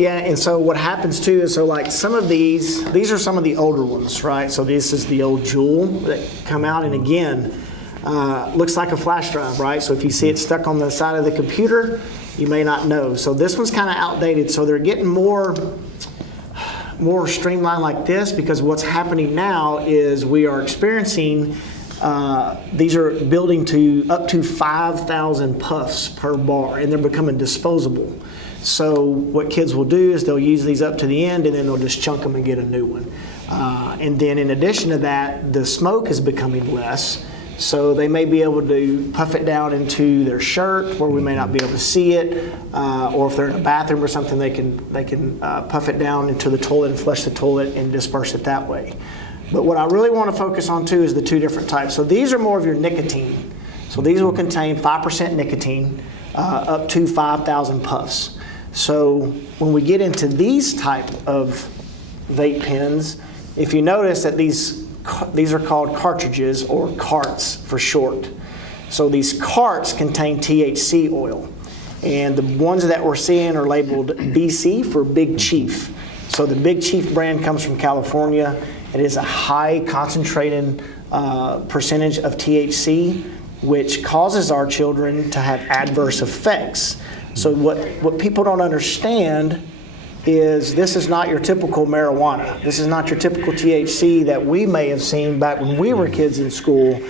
Yeah, and so what happens too is, so like some of these are some of the older ones, right? So this is the old Juul that come out, and again, looks like a flash drive, right? So if you see it stuck on the side of the computer, you may not know. So this one's kind of outdated, so they're getting more streamlined like this, because what's happening now is we are experiencing, these are building to up to 5,000 puffs per bar, and they're becoming disposable. So what kids will do is they'll use these up to the end, and then they'll just chunk them and get a new one. And then in addition to that, the smoke is becoming less. So they may be able to puff it down into their shirt where we may not be able to see it, or if they're in a bathroom or something, they can puff it down into the toilet and flush the toilet and disperse it that way. But what I really want to focus on too is the two different types. So these are more of your nicotine. So these will contain 5% nicotine, up to 5,000 puffs. So when we get into these type of vape pens, if you notice that these are called cartridges, or carts for short. So these carts contain THC oil, and the ones that we're seeing are labeled BC for Big Chief. So the Big Chief brand comes from California. It is a high concentrated percentage of THC, which causes our children to have adverse effects. So what people don't understand is this is not your typical marijuana. This is not your typical THC that we may have seen back when we were kids in school,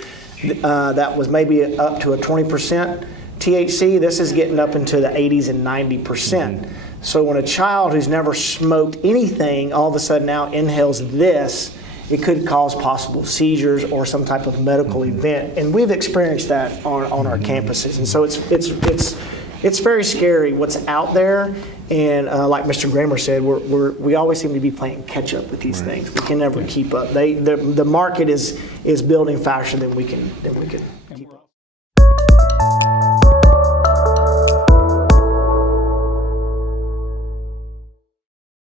that was maybe up to a 20% THC. This is getting up into the 80s and 90%. So when a child who's never smoked anything all of a sudden now inhales this, it could cause possible seizures or some type of medical event. And we've experienced that on our campuses. And so it's very scary what's out there, and like Mr. Grammer said, we always seem to be playing catch up with these things. We can never keep up. The market is building faster than we can